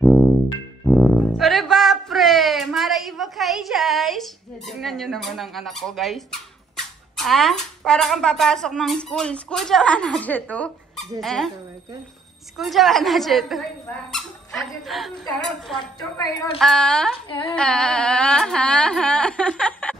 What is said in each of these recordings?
Pare bapre! Mara iba kay guys. Tingnan nyo naman ang anak ko guys. Ha? Para kang papasok ng school. School jawa na dyan to. School jawa na dyan to.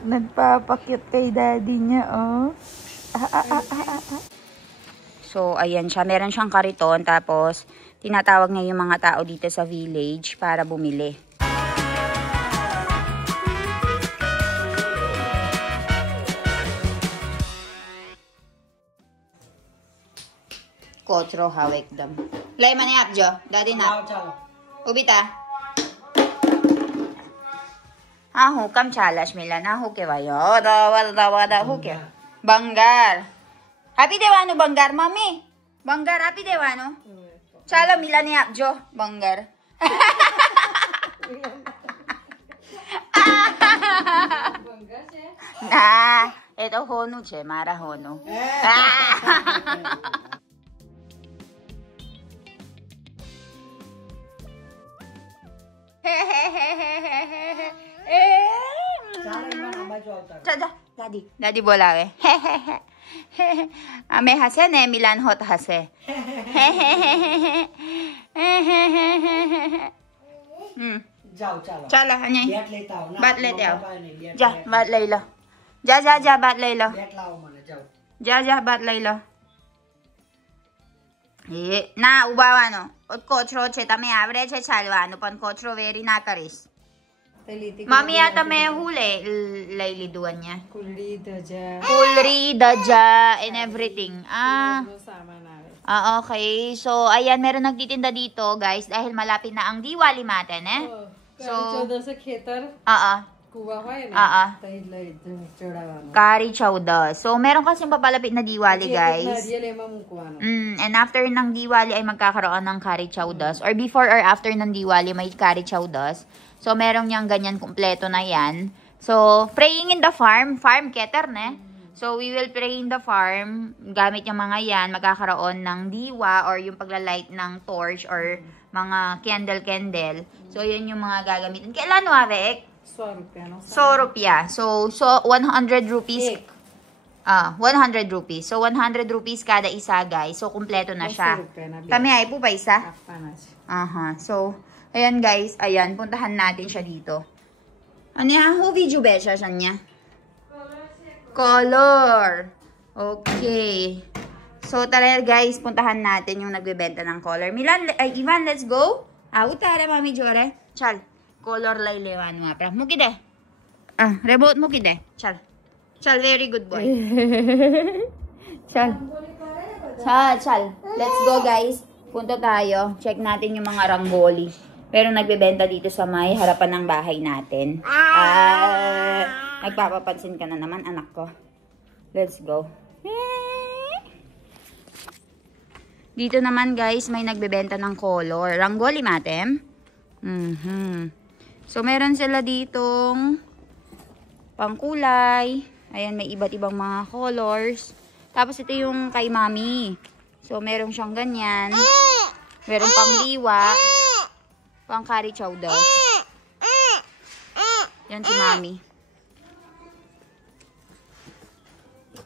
Nagpapakyut kay daddy niya, oh. So, ayan siya. Meron siyang kariton. Tapos, tinatawag niya yung mga tao dito sa village para bumili. Kotro hawek dam. Lay man yap jo. Daddy na. Ubita. Kam chalas milan. Ke vayo. Wada ke. Banggar. Happy Dewano Banggar mami. Banggar happy Dewano. Chala milan yap jo. Banggar. Nah, ito hono che, mara hono. Daddy बोलावे. आमे हसे ने मिलान होत हसे. चला हने बात लेते आओ. जा बात ले लो. जा बात ले लो. जा बात ले लो. ના ઉબાવાનો કોચરો છે તમે આવડે છે ચાલવાનું પણ કોચરો વેરી ના કરીશ મમ્મી આ તમે હું લઈ લીધું અહીંયા કુલરી ધજા and everything okay so ayan meron nagtitinda dito guys dahil malapit na ang Diwali natin so Kari Chowda. So, meron kasing papalapit na Diwali, guys. And after ng Diwali ay magkakaroon ng Kari Chowdas. Or before or after ng Diwali, may Kari Chowdas. So, meron niyang ganyan kumpleto na yan. So, praying in the farm. Farm keter, ne? So, we will pray in the farm. Gamit yung mga yan, magkakaroon ng diwa or yung paglalight ng torch or mga candle. So, yun yung mga gagamitin. Kailan, Warek? 100 rupiah. So 100 rupees. 100 rupees. So 100 rupees kada isa, guys. So kumpleto na siya. Kami ay po ba isa? So ayan guys, ayan puntahan natin siya dito. Ano yan? Ho video ba siya niya? Color. Okay. So tara guys, puntahan natin yung nagbebenta ng color. Ivan, let's go. Utara mami jore. Chal. Color lay lewan nga pra. Muki de. Remote muki de. Chal. Very good boy. Chal. Let's go guys. Punta tayo. Check natin yung mga rangoli. Pero nagbebenta dito sa may harapan ng bahay natin. Nagpapapansin ka na naman anak ko. Let's go. Dito naman guys, may nagbebenta ng color. Rangoli matem. So, meron sila ditong pangkulay. Ayan, may iba't ibang mga colors. Tapos, ito yung kay mami. So, meron siyang ganyan. Meron pang diwa. Pang Kari Chowdas. Yan si mami.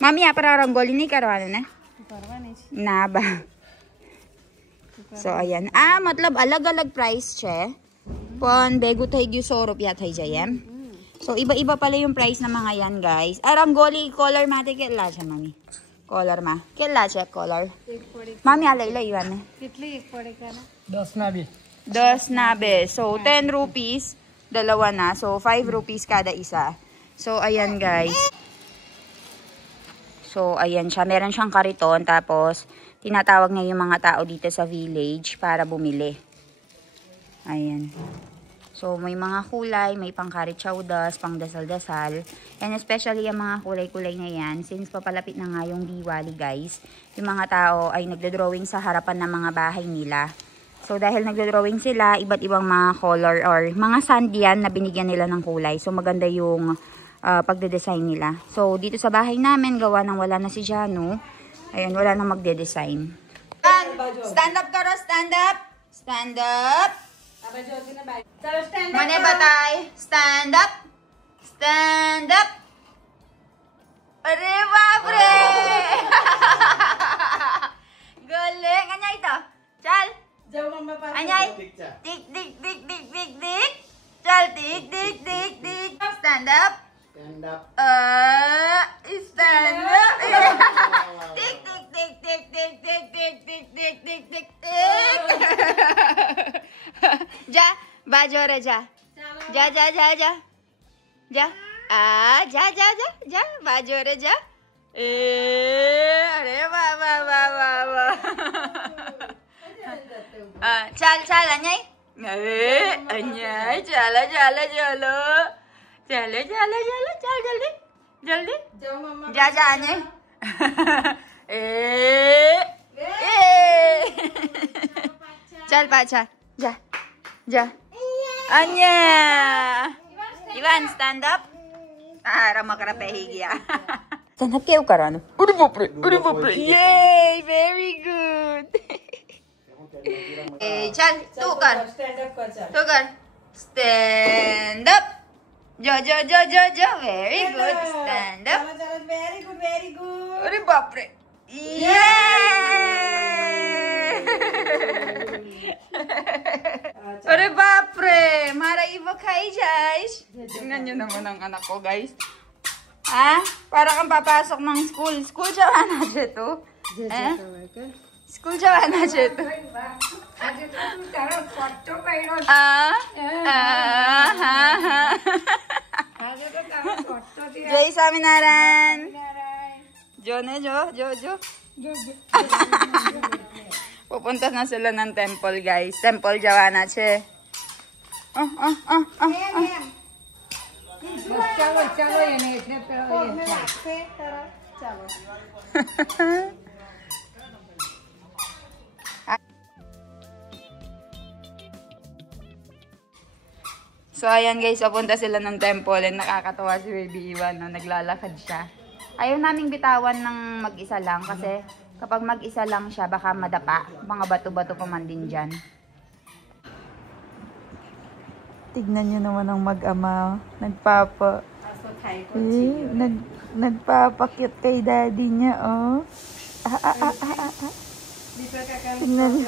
Mami, para ranggoli ni karwana na? Na ba? So, ayan. Matlab, alag-alag price siya. Pon bego tayo 100 rupiah tayo jayem. So iba-iba pala yung price ng mga yan guys. Rangoli color mate ketla siya mami. Color ma. Ketla siya color. Mami alayla iwan. Kitli ek padega na? 10 nabe. So 10 rupees dalawa na. So 5 rupees kada isa. So ayan guys. So ayan siya. Meron siyang kariton tapos tinatawag niya yung mga tao dito sa village para bumili. Ayan. So, may mga kulay, may pang Kari Chowdas, pang dasal-dasal. And especially yung mga kulay-kulay na yan, since papalapit na nga yung Diwali guys, yung mga tao ay nagdodrawing sa harapan ng mga bahay nila. So, dahil nagdodrawing sila, iba't ibang mga color or mga sand yan na binigyan nila ng kulay. So, maganda yung pagde-design nila. So, dito sa bahay namin, gawa nang wala na si Jano, ayan, wala nang magde-design. Stand up, Karo, stand up! Stand up! Mane batay. Stand up. Stand up. Are babre! Galing. Anyay ito? Chal. Anyay. Tik, tik, tik, tik, tik, tik. Chal, tik, tik, tik, tik. Stand up. Stand up. Stand up. Tik, tik, tik, tik, tik, tik, tik, tik, tik, tik, tik, tik. Ja, bajo re ja. Ja, ja, ja, ja. Ja. Ja, ja, ja, ja. Bajo re ja. Are वाह वाह वाह वाह वाह. चल चल अन्याय. अन्याय चलो चलो चलो. चलो चलो चलो चल जल्दी जल्दी. जा जा अन्याय. चल पाछा जा जा. अन्याय. Ivan stand up. रमक रपे ही गया. Stand up કેવું કરવાનું? ઉડી બાપરે ઉડી બાપરે. Yay, very good. चल तू कर. तू कर. Stand up. Jo jo jo jo jo. Very good. Stand up. Very good, very good. उडी बापरे. Yay. Aduh bapre, marah ibu kai guys. Tingnan nyo naman ang anak ko guys. Ah, para kang papasok ng school. School jawa na siya to. Eh? School jawa na siya to. Jai Swaminarayan. Jo ne jo, jo jo. Pupunta na sila ng temple, guys. Temple jawa na siya. चलो चलो ये नहीं इतने चलो. So, ayan guys, papunta sila ng temple and nakakatawa si Baby Iwan, no? Naglalakad siya. Ayaw naming bitawan ng mag-isa lang kasi kapag mag-isa lang siya, baka madapa. Mga bato-bato pa man din dyan. Tignan nyo naman ang mag-ama. Nagpapakit kay daddy niya, oh. Tignan nyo.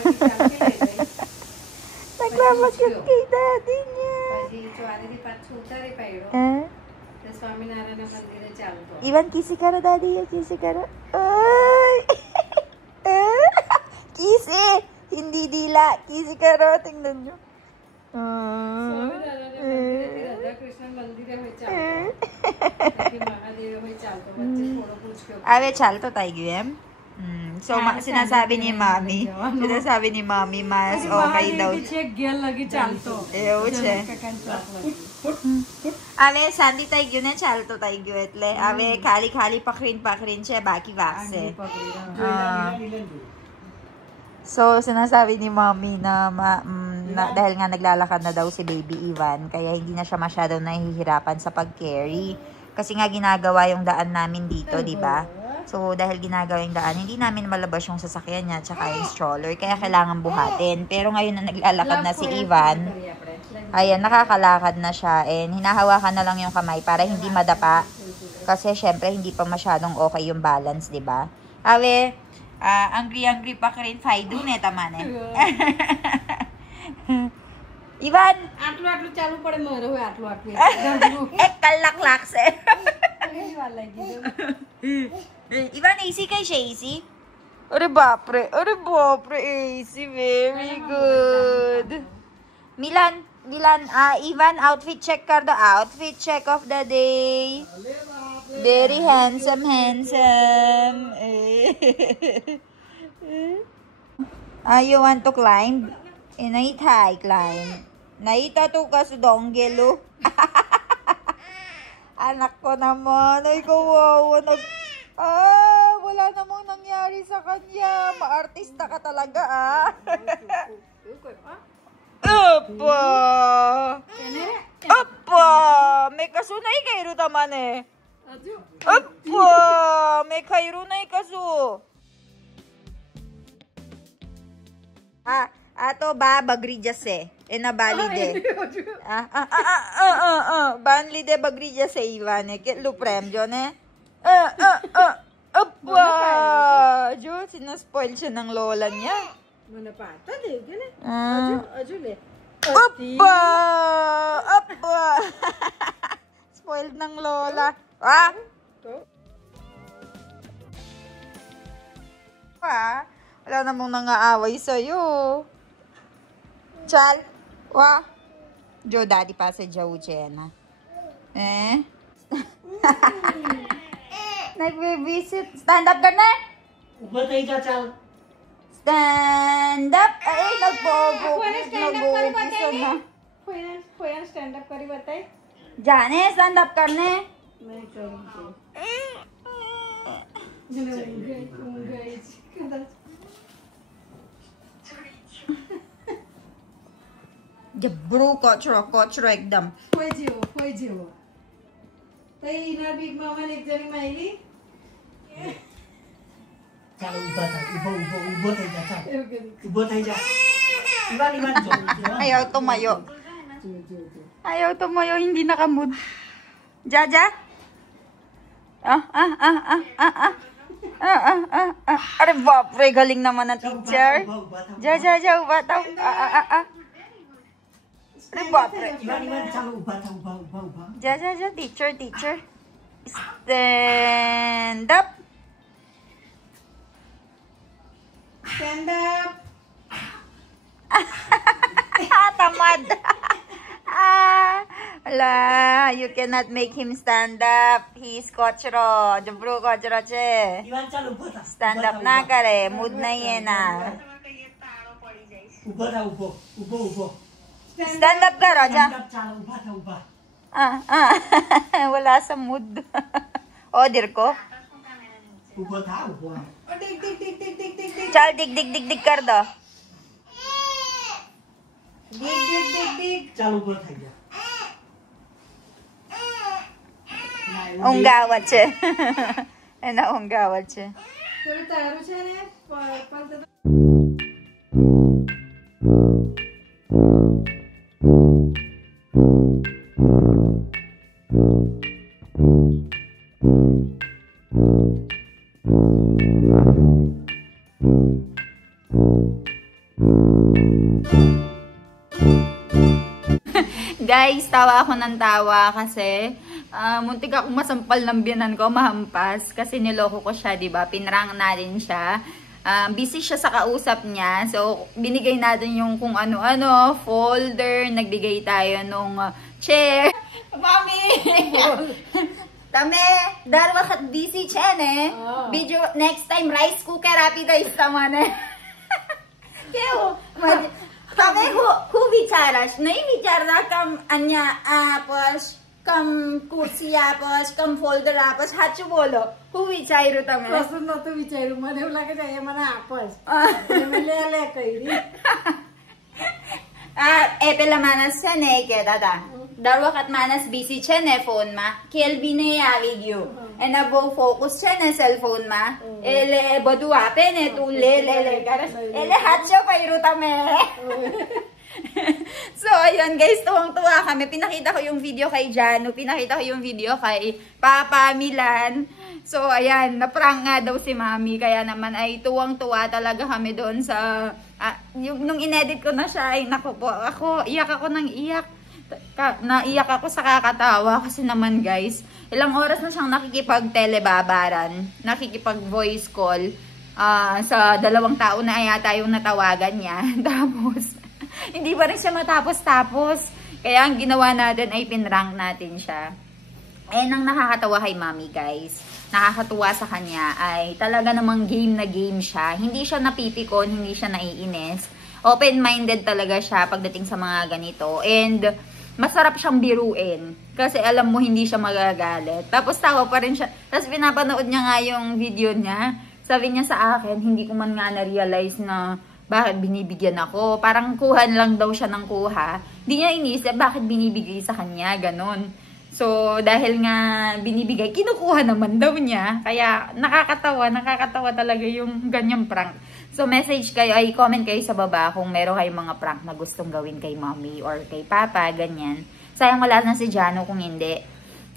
Nagpapakit kay daddy niya. Ivan, kisi karo daddy, kisi karo. Ay! Kisi! Hindi dila. Kisi karo. Tingnan nyo. Awe, chalto tayo em. So, sinasabi ni Mami. Sinasabi ni Mami, mas okay daw. Awe, sandi tayo yun na chalto tayo etle. Awe, kali-kali pakrin siya, baki bakse. So, sinasabi ni Mami na, dahil nga naglalakad na daw si Baby Ivan, kaya hindi na siya masyadong nahihirapan sa pag-carry. Kasi nga ginagawa yung daan namin dito, di ba? So, dahil ginagawa yung daan, hindi namin malabas yung sasakyan niya tsaka yung stroller, kaya kailangan buhatin. Pero ngayon na naglalakad na si Ivan, ayan, nakakalakad na siya, and hinahawakan na lang yung kamay para hindi madapa. Kasi, syempre, hindi pa masyadong okay yung balance, di ba? Awe, angry pa ka rin, faidu ne tamane. Ivan! आटलो चालू पड़े मरो हुए आटलो एक कलाक लागसे. Ivan, AC kay siya, AC? Are bapre, AC, very good. Milan, Ivan, outfit check kar the outfit check of the day. Very handsome. You want to climb? Inay Thai climb. Naita to ka sa donggelo. Anak ko naman. Ay, kawawa. Wala namang nangyari sa kanya. Maartista ka talaga, ah. Apa! May kasunay kayo taman eh. Apa! May kayo na kaso. Ato ba bagrijase. Enabalide. Banlide bagrijase Ivane. Luprem, Jone. Apa! Jo, sinaspoil siya ng lola niya. Manapata, di gani. Ajule. Apa! Apa! Spoiled ng lola. Ah! Pa, wala namang nangaaway sa'yo. Chal, wa. Jo, daddy pa sa Joe Jenna. Nagbe-visit. Stand up ka na? Ubat ay ka, Chal. Stand up. Ay, nagpo-umpisa na. Koyan stand up करी बताए जाने stand up करने मैं करूँगी जब्रू कोचरो एकदम होय जेव ताई इनर बिग मामा ने एक जणी माहिली Chal, ubat ay ka, Chal. Ubat ay ka. Iwan, Jo. ayaw tumayo ayaw tumayo hindi nakamud Jaja Are bapre galing naman ng teacher Jaja ubat daw Are bapre Iwan, Chal, ubat. Jaja teacher stand up stand up tamad Wala, you cannot make him stand up. He's kochro. Jabro kochro che. Iwan, Chal, ubat. Stand up na kare. Mood na yan na. Ubo. Stand up ka, Raja. Stand up, Chal, ubat. Wala sa mood. Order ko. Ubat ha, ubo. Tick Chal, dig kar do. Tick Chal, ubat ay ka. Unggawat che. Na unggawat che. तर तारू છે ને પણ તો Guys, tawa ako ng tawa kasi muntik akong masampal ng biyanan ko, mahampas. Kasi niloko ko siya, diba? Pinrang natin siya. Busy siya sa kausap niya. So, binigay natin yung kung ano-ano, folder, nagbigay tayo nung chair. Mami! Tame, darwa kat busy chene. Video, next time, rice cooker, happy guys, tama na. Kaya, तमे खूप विचारास नाही विचारला कम अन्य आपस कम कुर्सी आपस कम फोल्डर आपस हाचू बोलो खूप विचारू तमे कसं नव्हतं विचारू मला એવું લાગે છે મને આપસ લે કરી પેલા માણસ છે ને કે દાદા દર વખત માણસ બીસી છે ને ફોનમાં ખેલ બી નહીં આવી ગયું એના બહુ ફોકસ છે ને સેલફોન માં એટલે બધું આપે ને તું લે કરે એટલે હાચો કર્યું તમે So, ayun guys, tuwang-tuwa kami. Pinakita ko yung video kay Janu, pinakita ko yung video kay Papa Milan. So, ayan, naprank nga daw si Mami. Kaya naman ay tuwang-tuwa talaga kami doon sa... nung inedit ko na siya, ay naku po, iyak ako ng iyak. Naiyak ako sa kakatawa kasi naman guys, ilang oras na siyang nakikipag-telebabaran, nakikipag-voice call sa 2 tao na yata yung natawagan niya. Tapos, hindi pa rin siya matapos-tapos. Kaya ang ginawa natin ay pinrank natin siya. Ayan ang nakakatawa kay Mami guys. Nakakatuwa sa kanya ay talaga namang game na game siya. Hindi siya napipikon, hindi siya naiinis. Open-minded talaga siya pagdating sa mga ganito. And masarap siyang biruin. Kasi alam mo hindi siya magagalit. Tapos tawa pa rin siya. Tapos pinapanood niya nga yung video niya. Sabi niya sa akin, hindi ko man nga na-realize na bakit binibigyan ako. Parang kuhan lang daw siya ng kuha. Hindi niya inisip bakit binibigay sa kanya. Ganon. So, dahil nga binibigay, kinukuha naman daw niya. Kaya nakakatawa talaga yung ganyang prank. So, message kayo, ay comment kayo sa baba kung meron kayong mga prank na gustong gawin kay mommy or kay papa, ganyan. Sayang wala na si Jano kung hindi.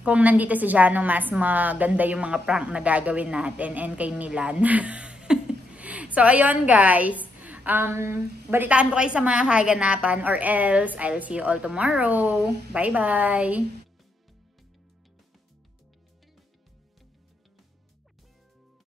Kung nandito si Jano, mas maganda yung mga prank na gagawin natin and kay Milan. So, ayun guys. Balitaan ko kayo sa mga haganapan or else I'll see you all tomorrow. Bye-bye!